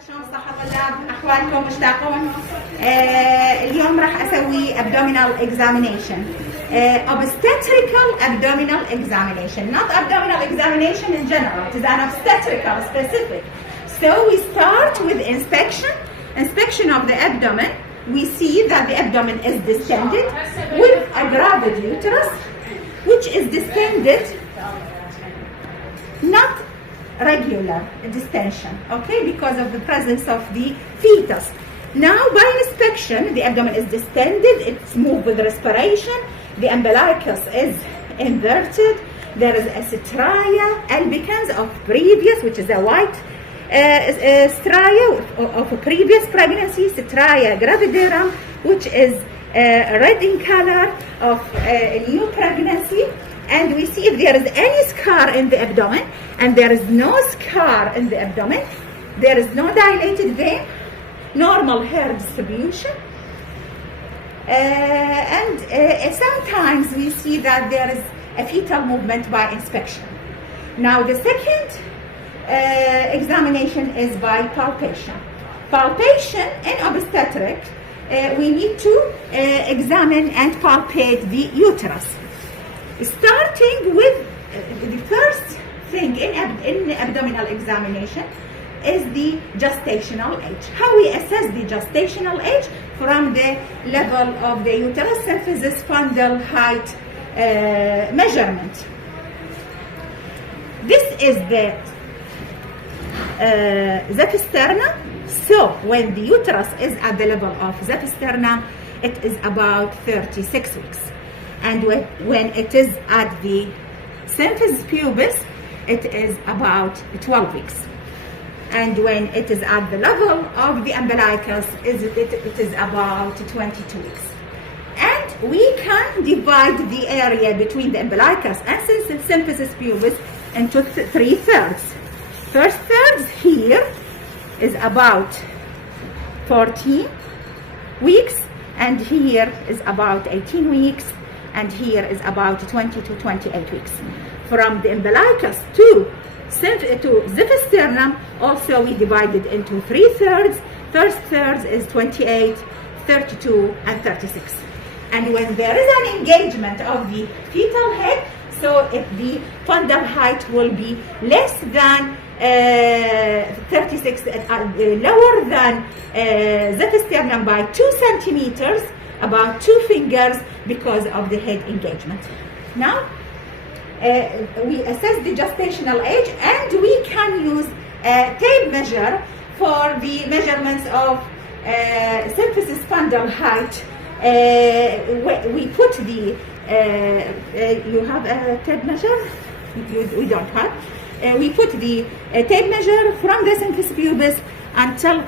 شلون صحة طلاب؟ أحوالكم مشتاقون؟ اليوم راح أسوي Abdominal Examination. Obstetrical Abdominal Examination, not Abdominal Examination in general. It is an obstetrical specific. So we start with inspection of the abdomen. We see that the abdomen is distended with a gravid uterus, which is distended, not regular distension, okay, because of the presence of the fetus. Now, by inspection, the abdomen is distended, it's moved with respiration, the umbilicus is inverted, there is a stria albicans of previous, which is a white stria of a previous pregnancy, stria gravidarum, which is red in color of a new pregnancy. And we see if there is any scar in the abdomen, and there is no scar in the abdomen, there is no dilated vein, normal hair distribution, and sometimes we see that there is a fetal movement by inspection. Now the second examination is by palpation. Palpation in obstetric, we need to examine and palpate the uterus. Starting with the first thing in abdominal examination is the gestational age. How we assess the gestational age? From the level of the uterus symphysis fundal height measurement. This is the Zephysterna. So when the uterus is at the level of Zephysterna, it is about 36 weeks. And when it is at the symphysis pubis, it is about 12 weeks. And when it is at the level of the umbilicus, it is about 22 weeks. And we can divide the area between the umbilicus and symphysis pubis into 3/3. First third here is about 14 weeks, and here is about 18 weeks, and here is about 20 to 28 weeks. From the umbilicus to Zephysternum, also we divided into 3/3. First third is 28, 32, and 36. And when there is an engagement of the fetal head, so if the fundal height will be less than 36, lower than Zephysternum by 2 centimeters, about 2 fingers, because of the head engagement. Now, we assess the gestational age, and we can use a tape measure for the measurements of symphysis fundal height. We put the, you have a tape measure? We don't have. We put the tape measure from the symphysis pubis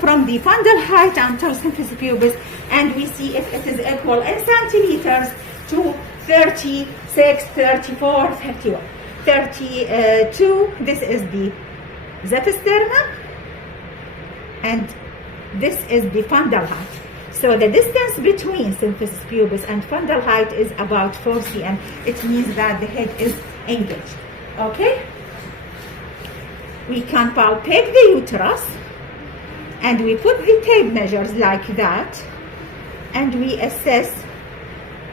from the fundal height until symphysis pubis, and we see if it is equal in centimeters to 36, 34, 31, 32. This is the Zephysternum, and this is the fundal height. So the distance between symphysis pubis and fundal height is about 4 cm. It means that the head is engaged. Okay? We can palpate the uterus, and we put the tape measures like that, and we assess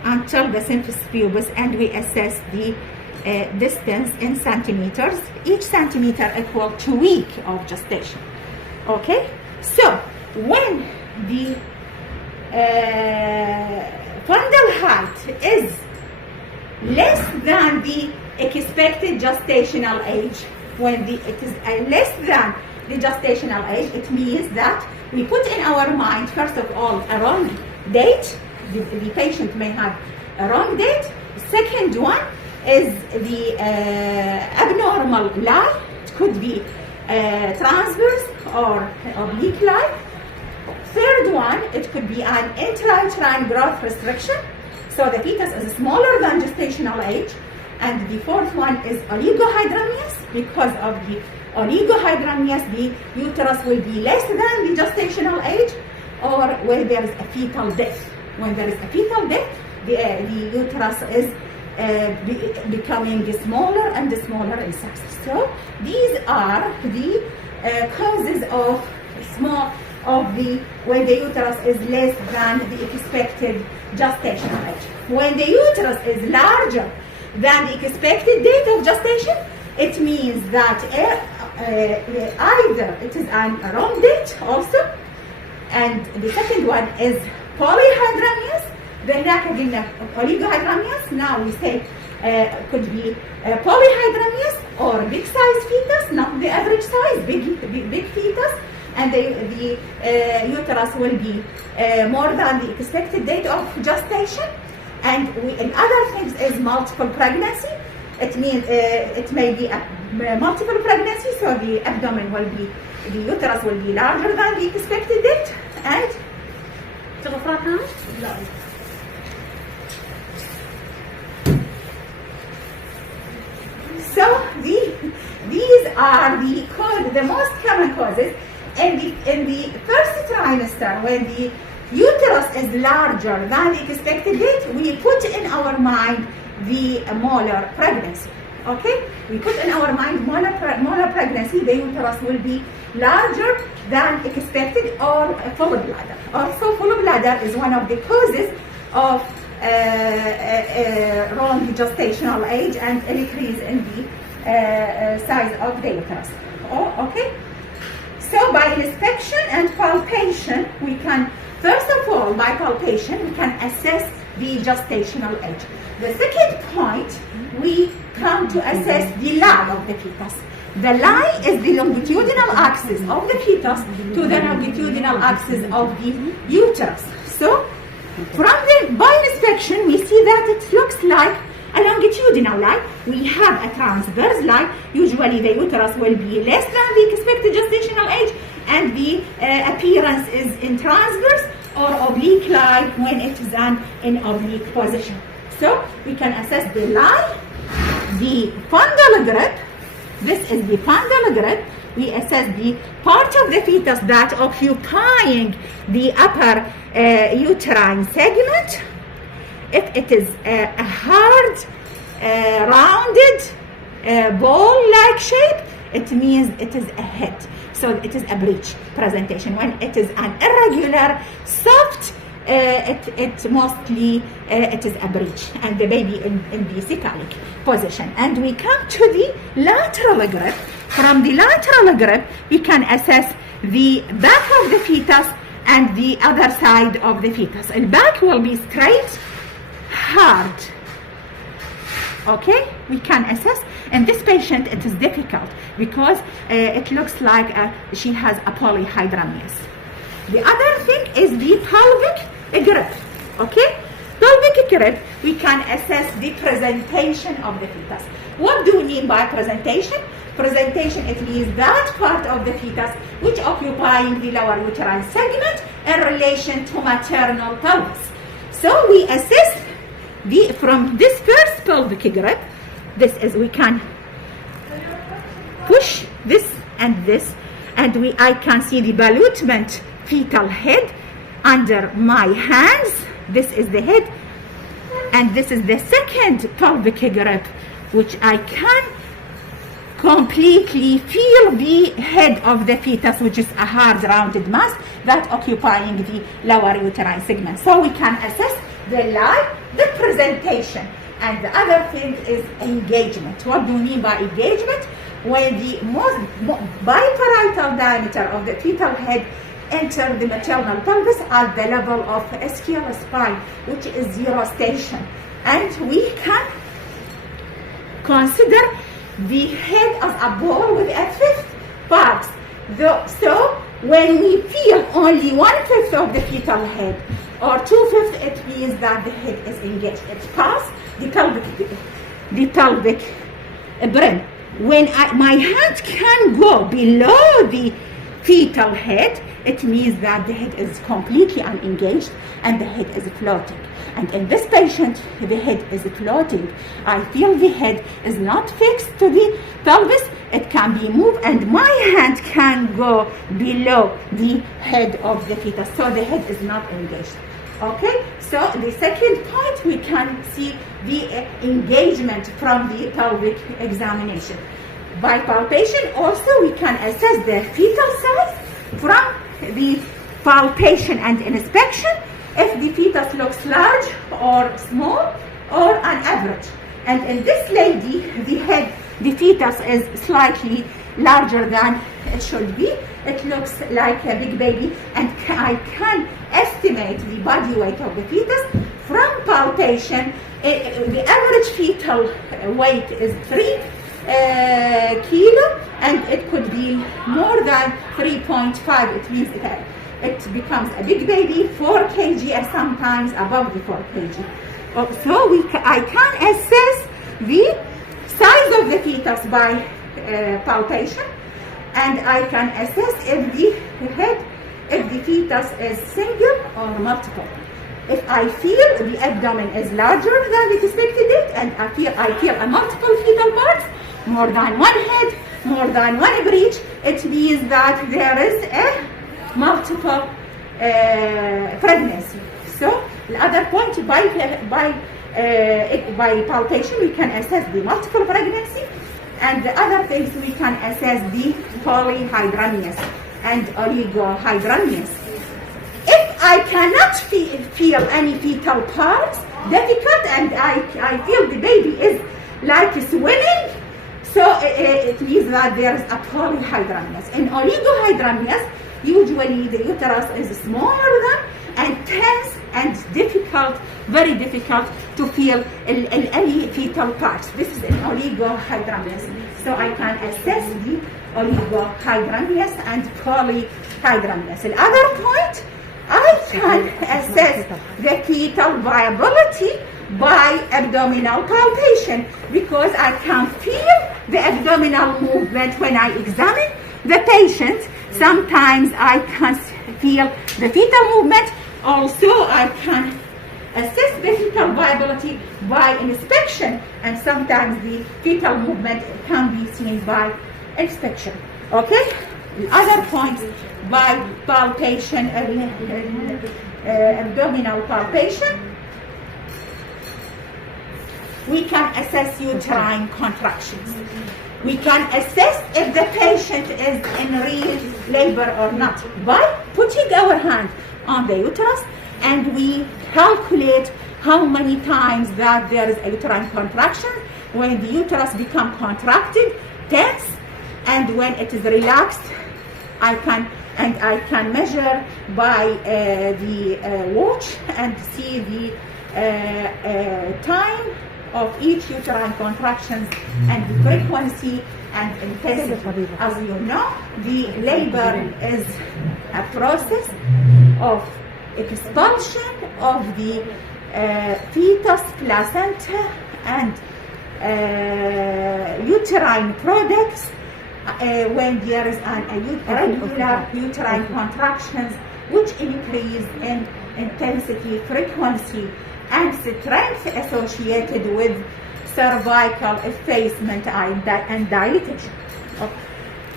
until the symphysis pubis, and we assess the distance in centimeters. Each centimeter equal to week of gestation. Okay? So when the fundal height is less than the expected gestational age, when it is less than the gestational age, it means that we put in our mind, first of all, a wrong date. The patient may have a wrong date. Second one is the abnormal lie. It could be transverse or oblique lie. Third one, it could be an intrauterine growth restriction. So the fetus is smaller than gestational age. And the fourth one is oligohydramnios. Because of the oligohydramnios, the uterus will be less than the gestational age, or where there is a fetal death. When there is a fetal death, the uterus is becoming smaller and smaller in size. So these are the causes of small when the uterus is less than the expected gestational age. When the uterus is larger than the expected date of gestation, it means that either it is a wrong date also, and the second one is polyhydramnios. قلنا oligohydramnios. Now we say could be polyhydramnios or big size fetus, not the average size, big fetus, and the uterus will be more than the expected date of gestation. And in other things is multiple pregnancy. It means it may be a multiple pregnancy, so the abdomen will be, the uterus will be larger than the expected date. And so these are the most common causes. In the first trimester, when the uterus is larger than the expected date, we put in our mind the molar pregnancy. Okay, we put in our mind molar pregnancy. The uterus will be larger than expected, or full bladder. Also, full bladder is one of the causes of wrong gestational age and an increase in the size of the uterus. Okay. So by inspection and palpation, we can, first of all, by palpation, we can assess the gestational age. The second point, we come to assess the lie of the fetus. The lie is the longitudinal axis of the fetus to the longitudinal axis of the uterus. So, by inspection, we see that it looks like a longitudinal line. We have a transverse line. Usually the uterus will be less than the expected gestational age, and the appearance is in transverse or oblique line when it is in oblique position. So we can assess the line. The fundal grip, this is the fundal grip. We assess the part of the fetus that occupying the upper uterine segment. If it is a hard, rounded, ball-like shape, it means it is a head. So it is a breech presentation. When it is an irregular, soft, it mostly it is a breech, and the baby in the cephalic position. And we come to the lateral grip. From the lateral grip, we can assess the back of the fetus and the other side of the fetus. The back will be straight, hard. Okay, we can assess. In this patient, it is difficult because it looks like she has a polyhydramnios. The other thing is the pelvic grip. Okay, pelvic grip, we can assess the presentation of the fetus. What do we mean by presentation? Presentation, it means that part of the fetus which occupying the lower uterine segment in relation to maternal pelvis. So we assess from this first pelvic grip. This is, we can push this, and I can see the ballottement fetal head under my hands. This is the head, and this is the second pelvic grip, which I can completely feel the head of the fetus, which is a hard rounded mass that occupying the lower uterine segment. So we can assess the lie, the presentation. And the other thing is engagement. What do we mean by engagement? When the most biparietal diameter of the fetal head enter the maternal pelvis at the level of ischial spine, which is 0 station. And we can consider the head as a ball with a fifth part. So when we feel only 1/5 of the fetal head or 2/5, it means that the head is engaged. It passes the pelvic brim. When my hand can go below the fetal head, it means that the head is completely unengaged and the head is floating. And in this patient, the head is floating. I feel the head is not fixed to the pelvis. It can be moved, and my hand can go below the head of the fetus. So the head is not engaged. Okay, so the second point, we can see the engagement from the pelvic examination. By palpation also we can assess the fetal size. from the palpation and inspection if the fetus looks large or small or an average. And in this lady, the fetus is slightly larger than it should be. It looks like a big baby, and I can estimate the body weight of the fetus from palpation. The average fetal weight is 3 kilo, and it could be more than 3.5. It means it becomes a big baby, 4 kg, and sometimes above the 4 kg. So I can assess the size of the fetus by palpation, and I can assess if the fetus is single or multiple. If I feel the abdomen is larger than the expected date, and I feel a multiple fetal parts, more than one head, more than one breech, it means that there is a multiple pregnancy. So the other point, by palpation we can assess the multiple pregnancy, and the other things we can assess the polyhydramnios and oligohydramnios. If I cannot feel any fetal parts, difficult, and I feel the baby is like swimming, so it means that there is a polyhydramnios. In oligohydramnios, usually the uterus is smaller and tense and difficult, very difficult to feel any fetal parts. This is an oligohydramnios. So I can assess the oligohydramnios and polyhydramnios. The other point, I can assess the fetal viability by abdominal palpation, because I can feel the abdominal movement when I examine the patient. Sometimes I can feel the fetal movement. Also, I can assess the fetal viability by inspection, and sometimes the fetal movement can be seen by inspection. Okay? The other point, by palpation, abdominal palpation, we can assess uterine contractions. We can assess if the patient is in real labor or not by putting our hand on the uterus, and we calculate how many times that there is a uterine contraction, when the uterus becomes contracted, tense, and when it is relaxed. I can measure by the watch and see the time of each uterine contractions and the frequency and intensity. As you know, the labor is a process of expulsion of the fetus, placenta, and uterine products when there is regular uterine contractions, which increase in intensity, frequency, and strength associated with cervical effacement and dilatation. Okay.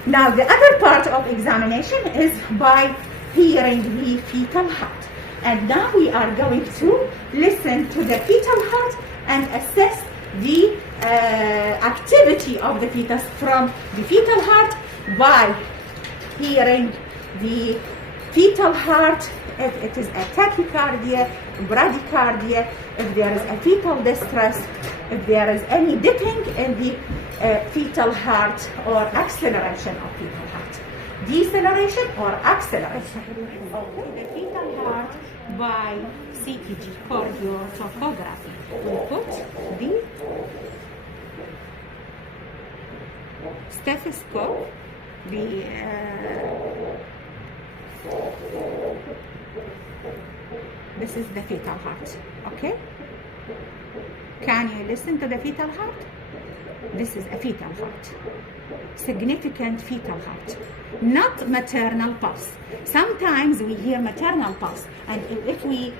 Now, the other part of examination is by hearing the fetal heart. And now we are going to listen to the fetal heart and assess the activity of the fetus from the fetal heart by hearing the fetal heart, if it is a tachycardia, bradycardia, if there is a fetal distress, if there is any dipping in the fetal heart, or acceleration of fetal heart. Deceleration or acceleration. Okay. The fetal heart by CTG, cardiotocography. We put the stethoscope, this is the fetal heart, okay? Can you listen to the fetal heart? This is a fetal heart, significant fetal heart, not maternal pulse. Sometimes we hear maternal pulse, and if we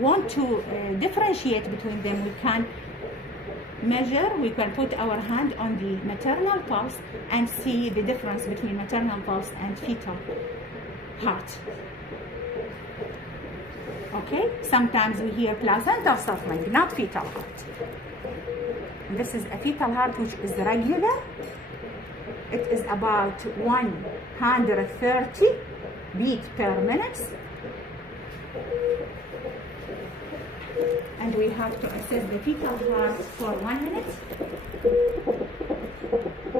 want to differentiate between them, we can measure, we can put our hand on the maternal pulse and see the difference between maternal pulse and fetal heart. Okay, sometimes we hear placental suffering, not fetal heart. This is a fetal heart which is regular, it is about 130 beat per minute. And we have to assess the fetal heart for 1 minute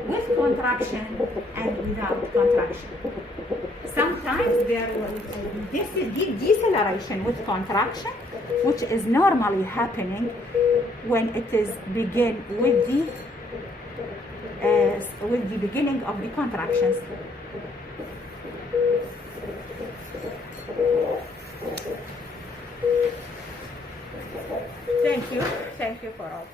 with contraction and without contraction. Sometimes there will be deceleration with contraction, which is normally happening when it is begin with the beginning of the contractions. Thank you for all.